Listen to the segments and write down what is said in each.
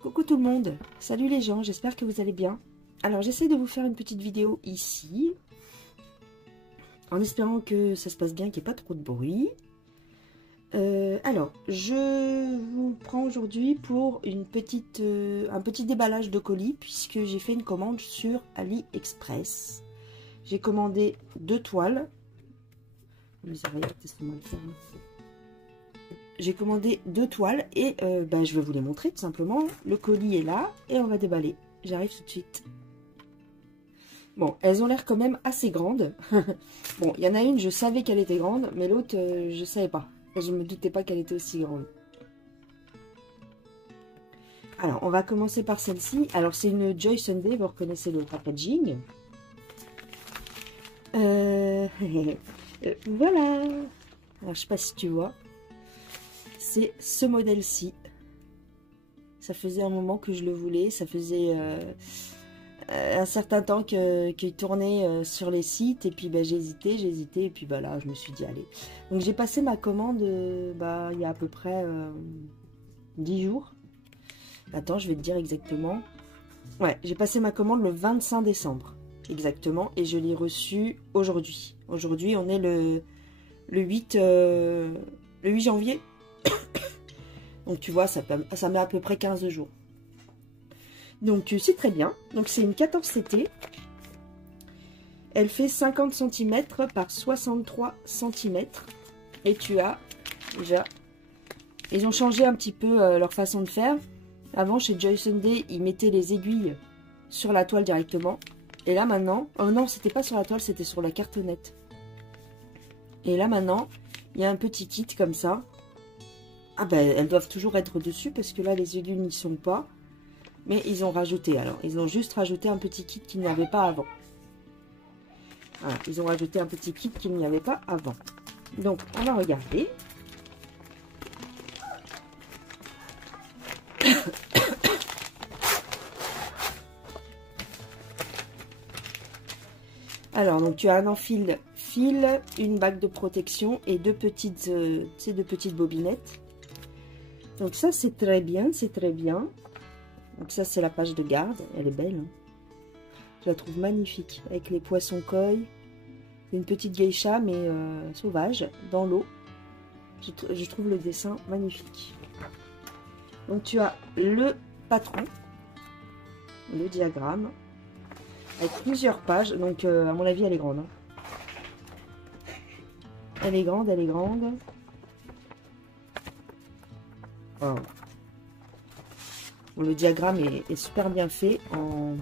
Coucou tout le monde, salut les gens, j'espère que vous allez bien. Alors j'essaie de vous faire une petite vidéo ici, en espérant que ça se passe bien, qu'il n'y ait pas trop de bruit. Alors, je vous prends aujourd'hui pour un petit déballage de colis, puisque j'ai fait une commande sur AliExpress. J'ai commandé 2 toiles. J'ai commandé 2 toiles et je vais vous les montrer tout simplement. Le colis est là et on va déballer. J'arrive tout de suite. Bon, elles ont l'air quand même assez grandes. Bon, il y en a une, je savais qu'elle était grande, mais l'autre, je savais pas. Je me doutais pas qu'elle était aussi grande. Alors, on va commencer par celle-ci. Alors, c'est une Joy Sunday, vous reconnaissez le packaging. Voilà. Alors, je sais pas si tu vois. C'est ce modèle-ci. Ça faisait un moment que je le voulais. Ça faisait un certain temps qu'il tournait sur les sites. Et puis j'ai hésité. Et puis là, je me suis dit, allez. Donc j'ai passé ma commande il y a à peu près 10 jours. Attends, je vais te dire exactement. Ouais, j'ai passé ma commande le 25 décembre. Exactement. Et je l'ai reçue aujourd'hui. Aujourd'hui, on est le 8 janvier. Donc tu vois, ça met à peu près 15 jours. Donc c'est très bien. Donc c'est une 14CT. Elle fait 50 cm par 63 cm. Et tu as déjà... Ils ont changé un petit peu leur façon de faire. Avant, chez Joy Sunday, ils mettaient les aiguilles sur la toile directement. Et là maintenant... Oh non, c'était pas sur la toile, c'était sur la cartonnette. Et là maintenant, il y a un petit kit comme ça. Ah elles doivent toujours être dessus parce que là les aiguilles n'y sont pas. Mais ils ont rajouté, alors ils ont juste rajouté un petit kit qu'il n'y avait pas avant. Voilà, ils ont rajouté un petit kit qu'il n'y avait pas avant. Donc on va regarder. Alors donc tu as un enfil fil, une bague de protection et deux petites bobinettes. Donc ça c'est très bien, c'est très bien. Donc ça c'est la page de garde, elle est belle. Hein. Je la trouve magnifique avec les poissons koi, une petite geisha mais sauvage dans l'eau. Je trouve le dessin magnifique. Donc tu as le patron, le diagramme avec plusieurs pages. Donc à mon avis elle est grande. Hein. Elle est grande, elle est grande. Wow. Bon, le diagramme est super bien fait en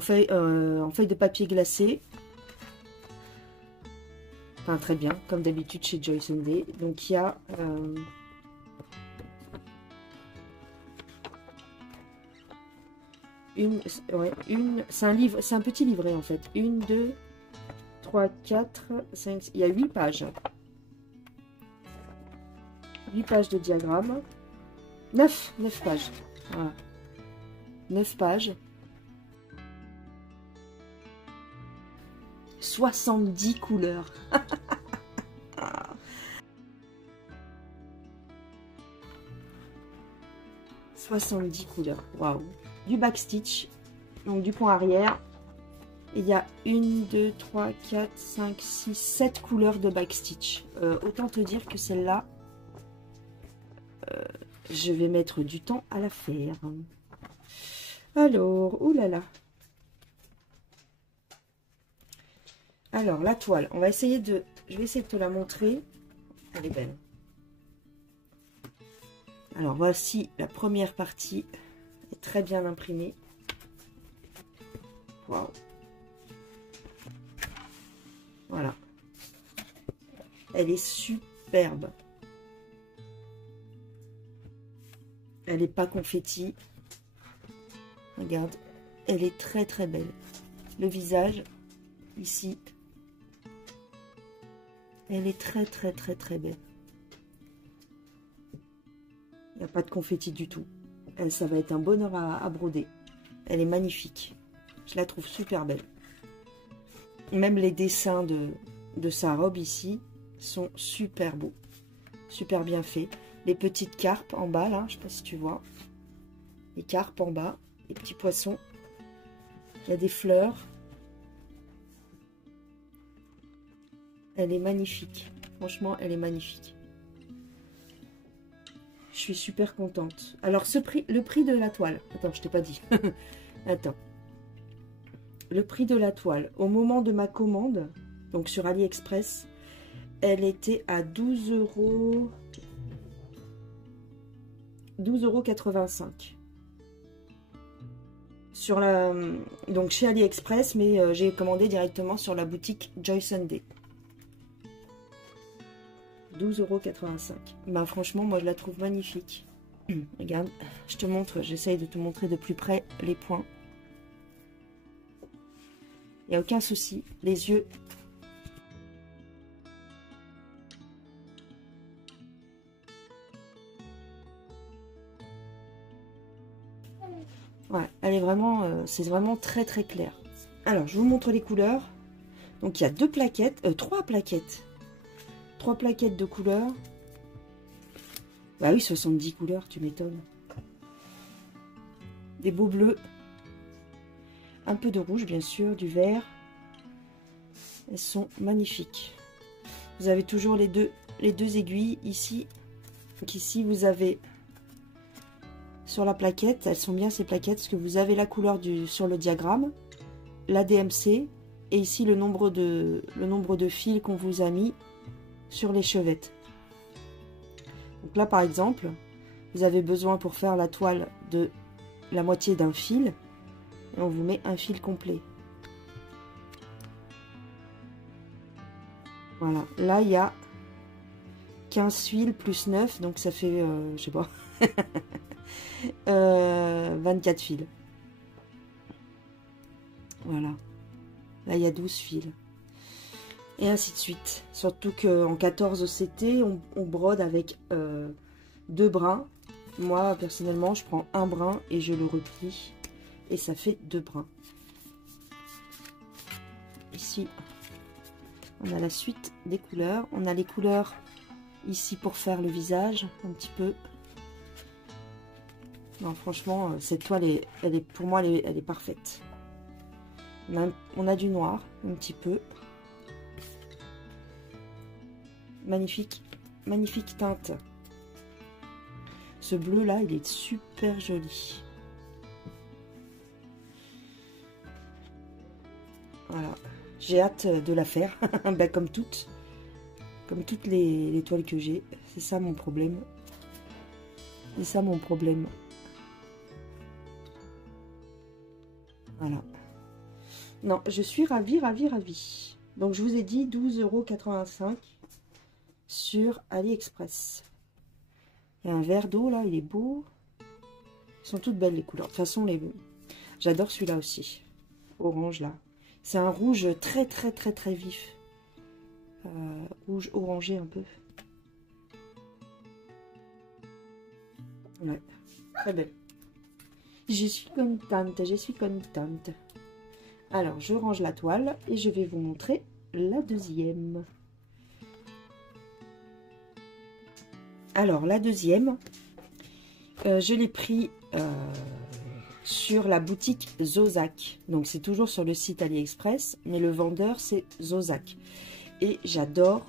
feuille de papier glacé. Enfin, très bien, comme d'habitude chez Joy Sunday. Donc, il y a... c'est un livre, c'est un petit livret en fait. 1, 2, 3, 4, 5... Il y a 8 pages. 8 pages de diagramme. 9 pages. Voilà. 9 pages. 70 couleurs. 70 couleurs. Waouh. Du backstitch. Donc du point arrière. Il y a 1, 2, 3, 4, 5, 6, 7 couleurs de backstitch. Autant te dire que celle-là, je vais mettre du temps à la faire. Alors, oulala. Alors, la toile, on va essayer de... Je vais essayer de te la montrer. Elle est belle. Alors, voici la première partie. Elle est très bien imprimée. Waouh. Voilà. Elle est superbe. Elle n'est pas confetti. Regarde. Elle est très très belle. Le visage, ici. Elle est très très très très belle. Il n'y a pas de confetti du tout. Ça va être un bonheur à broder. Elle est magnifique. Je la trouve super belle. Même les dessins de sa robe ici sont super beaux. Super bien faits. les petites carpes en bas, là. Je sais pas si tu vois. Les carpes en bas. Les petits poissons. Il y a des fleurs. Elle est magnifique. Franchement, elle est magnifique. Je suis super contente. Alors, le prix de la toile. Attends, je t'ai pas dit. Attends. Le prix de la toile. Au moment de ma commande, donc sur AliExpress, elle était à 12,85 €. Sur la, donc chez AliExpress, mais j'ai commandé directement sur la boutique Joy Sunday. 12,85 €. Bah franchement, moi je la trouve magnifique. Regarde, je te montre, j'essaye de te montrer de plus près les points. Il n'y a aucun souci. Les yeux. Ouais, elle est vraiment, c'est vraiment très très clair. Alors, je vous montre les couleurs. Donc, il y a trois plaquettes. 3 plaquettes de couleurs. Bah oui, 70 couleurs, tu m'étonnes. Des beaux bleus. Un peu de rouge, bien sûr, du vert. Elles sont magnifiques. Vous avez toujours les deux aiguilles ici. Donc ici, vous avez sur la plaquette, elles sont bien ces plaquettes, parce que vous avez la couleur sur le diagramme, la DMC, et ici le nombre de fils qu'on vous a mis sur les chevettes. Donc là, par exemple, vous avez besoin pour faire la toile de la moitié d'un fil, et on vous met un fil complet. Voilà, là il y a 15 fils plus 9, donc ça fait, je sais pas, 24 fils. Voilà, là il y a 12 fils. Et ainsi de suite. Surtout qu'en 14 CT, on brode avec 2 brins. Moi, personnellement, je prends un brin et je le replie. Et ça fait 2 brins. Ici, on a la suite des couleurs. On a les couleurs ici pour faire le visage, un petit peu. Non, franchement, cette toile, elle est pour moi, elle est parfaite. On a du noir, un petit peu. Magnifique, magnifique teinte. Ce bleu là, il est super joli. Voilà, j'ai hâte de la faire, ben, comme toutes les toiles que j'ai. C'est ça mon problème. C'est ça mon problème. Voilà. Non, je suis ravie, ravie, ravie. Donc je vous ai dit 12,85 € sur AliExpress. Il y a un verre d'eau là, il est beau. Ils sont toutes belles les couleurs. De toute façon, j'adore celui-là aussi. Orange là. C'est un rouge très très très très vif. Rouge orangé un peu. Ouais, très belle. Je suis contente, je suis contente. Alors, je range la toile et je vais vous montrer la deuxième. Alors, la deuxième, je l'ai pris sur la boutique Zozak. Donc, c'est toujours sur le site AliExpress, mais le vendeur, c'est Zozak. Et j'adore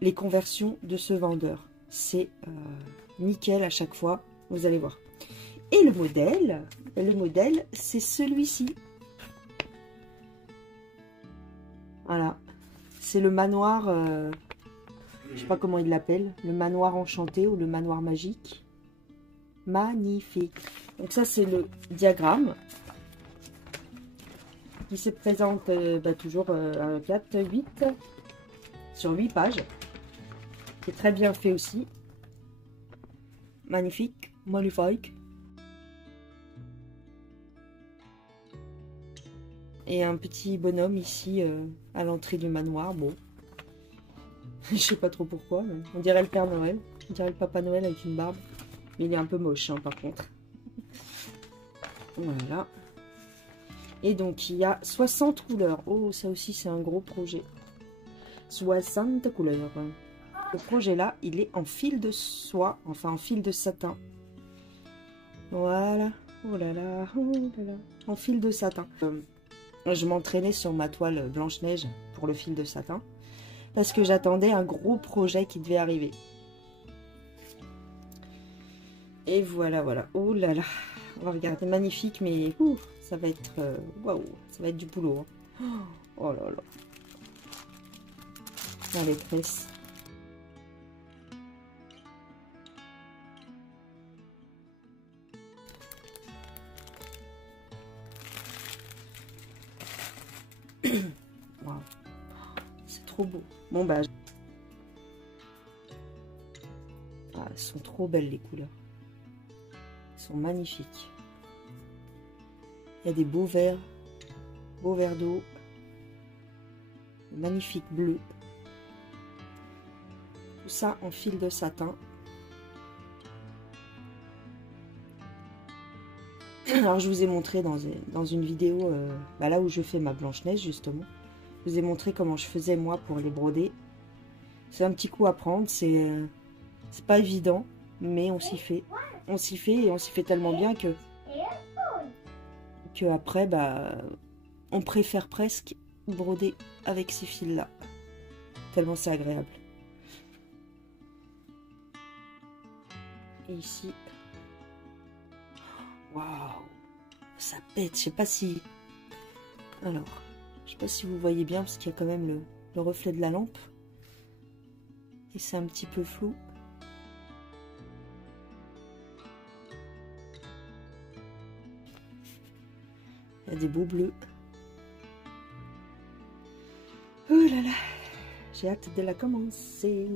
les conversions de ce vendeur. C'est nickel à chaque fois, vous allez voir. Et le modèle, c'est celui-ci. Voilà, c'est le manoir, je sais pas comment il l'appelle, le manoir enchanté ou le manoir magique. Magnifique. Donc ça, c'est le diagramme qui se présente toujours à 4, 8, sur 8 pages. C'est très bien fait aussi. Magnifique, magnifique. Et un petit bonhomme ici à l'entrée du manoir. Bon, je sais pas trop pourquoi. Mais on dirait le Père Noël. On dirait le Papa Noël avec une barbe. Mais il est un peu moche hein, par contre. Voilà. Et donc il y a 60 couleurs. Oh, ça aussi c'est un gros projet. 60 couleurs. Le projet là, il est en fil de soie, enfin en fil de satin. Voilà. Oh là là, oh là là. En fil de satin. Je m'entraînais sur ma toile Blanche-Neige pour le fil de satin. Parce que j'attendais un gros projet qui devait arriver. Et voilà, voilà. Oh là là. On va regarder, magnifique, mais ça va être... waouh, ça va être du boulot. Hein. Oh là là. Allez, presse. Wow. C'est trop beau. Bon bah... Ah, elles sont trop belles les couleurs. Elles sont magnifiques. Il y a des beaux verts d'eau. Magnifique bleu. Tout ça en fil de satin. Alors je vous ai montré dans une vidéo, là où je fais ma Blanche-Neige justement. Je vous ai montré comment je faisais moi pour les broder. C'est un petit coup à prendre, c'est pas évident, mais on s'y fait. On s'y fait et on s'y fait tellement bien que après, on préfère presque broder avec ces fils-là. Tellement c'est agréable. Et ici, waouh, ça pète. Je sais pas si... Alors, je sais pas si vous voyez bien parce qu'il y a quand même le reflet de la lampe. Et c'est un petit peu flou. Il y a des beaux bleus. Oh là là, j'ai hâte de la commencer.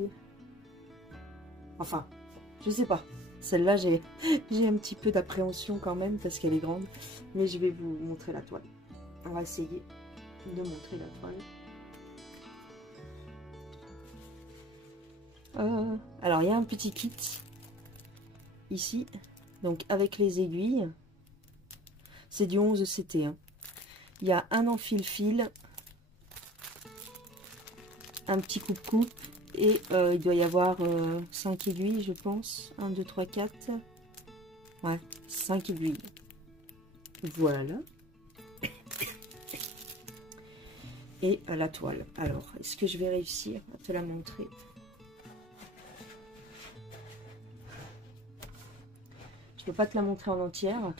Enfin, je sais pas. Celle-là, j'ai un petit peu d'appréhension quand même parce qu'elle est grande. Mais je vais vous montrer la toile. On va essayer de montrer la toile. Alors, il y a un petit kit ici. Donc, avec les aiguilles. C'est du 11 CT. Hein. Il y a un enfile-fil. Un petit coupe-coupe. Et il doit y avoir 5 aiguilles, je pense. 1, 2, 3, 4. Ouais, 5 aiguilles. Voilà. Et la toile. Alors, est-ce que je vais réussir à te la montrer? Je peux pas te la montrer en entière.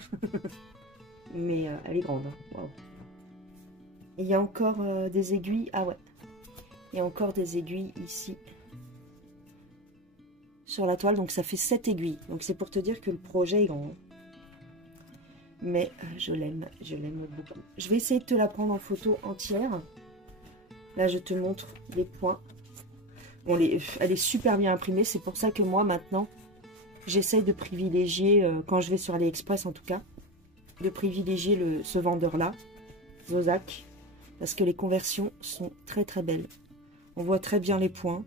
Mais elle est grande. Hein. Wow. Et il y a encore des aiguilles. Ah ouais. Il y a encore des aiguilles ici. Sur la toile. Donc ça fait 7 aiguilles. Donc c'est pour te dire que le projet est grand. Mais je l'aime beaucoup. Je vais essayer de te la prendre en photo entière. Là je te montre les points. Bon, elle est super bien imprimée. C'est pour ça que moi maintenant, j'essaye de privilégier, quand je vais sur AliExpress en tout cas, de privilégier ce vendeur-là, Zozak, parce que les conversions sont très très belles. On voit très bien les points.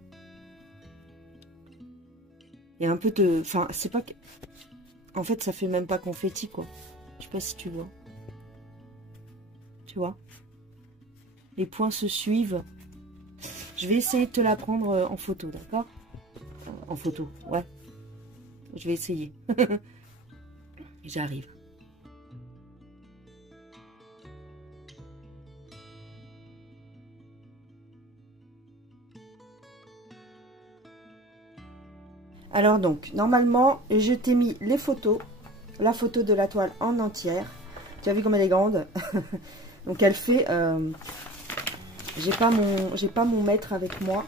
Il y a un peu de... Enfin, c'est pas que... En fait, ça fait même pas confetti, quoi. Je sais pas si tu vois. Tu vois? Les points se suivent. Je vais essayer de te la prendre en photo, d'accord? En photo, ouais. Je vais essayer. J'arrive. Alors donc, normalement, je t'ai mis les photos. La photo de la toile en entière. Tu as vu comme elle est grande. Donc elle fait... j'ai pas mon mètre avec moi.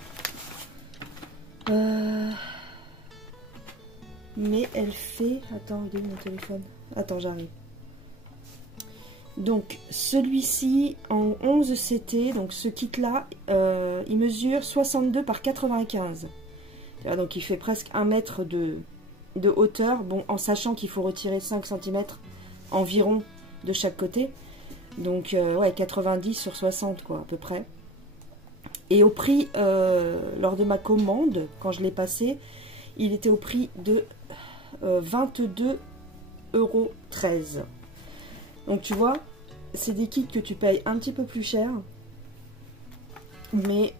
Mais elle fait... Attends, il est où mon téléphone? Attends, j'arrive. Donc, celui-ci en 11 CT, donc ce kit-là, il mesure 62 par 95. Donc, il fait presque 1 mètre de hauteur. Bon, en sachant qu'il faut retirer 5 cm environ de chaque côté. Donc, ouais, 90 sur 60, quoi, à peu près. Et au prix, lors de ma commande, quand je l'ai passé, il était au prix de 22,13 €. Donc, tu vois, c'est des kits que tu payes un petit peu plus cher. Mais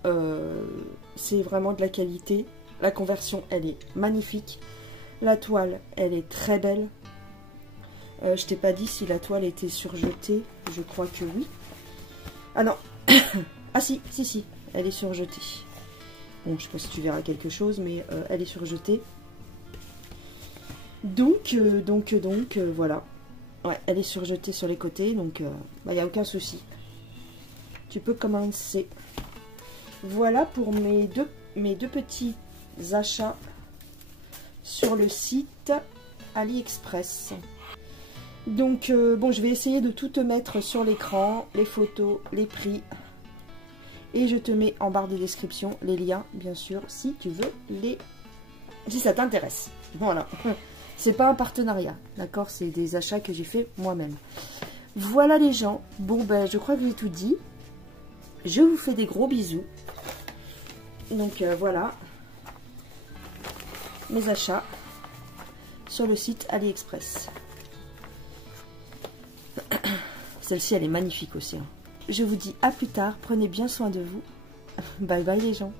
c'est vraiment de la qualité. La conversion, elle est magnifique. La toile, elle est très belle. Je t'ai pas dit si la toile était surjetée. Je crois que oui. Ah non. Ah si, elle est surjetée. Bon, je sais pas si tu verras quelque chose, mais elle est surjetée. Donc, voilà. Ouais, elle est surjetée sur les côtés, donc il n'y a aucun souci. Tu peux commencer. Voilà pour mes deux petits achats sur le site AliExpress. Donc, bon, je vais essayer de tout te mettre sur l'écran, les photos, les prix. Et je te mets en barre de description les liens, bien sûr, si tu veux si ça t'intéresse. Voilà. C'est pas un partenariat, d'accord? C'est des achats que j'ai fait moi-même. Voilà les gens. Bon, ben, je crois que j'ai tout dit. Je vous fais des gros bisous. Donc, voilà. Mes achats sur le site AliExpress. Celle-ci, elle est magnifique aussi. Hein. Je vous dis à plus tard. Prenez bien soin de vous. Bye bye les gens.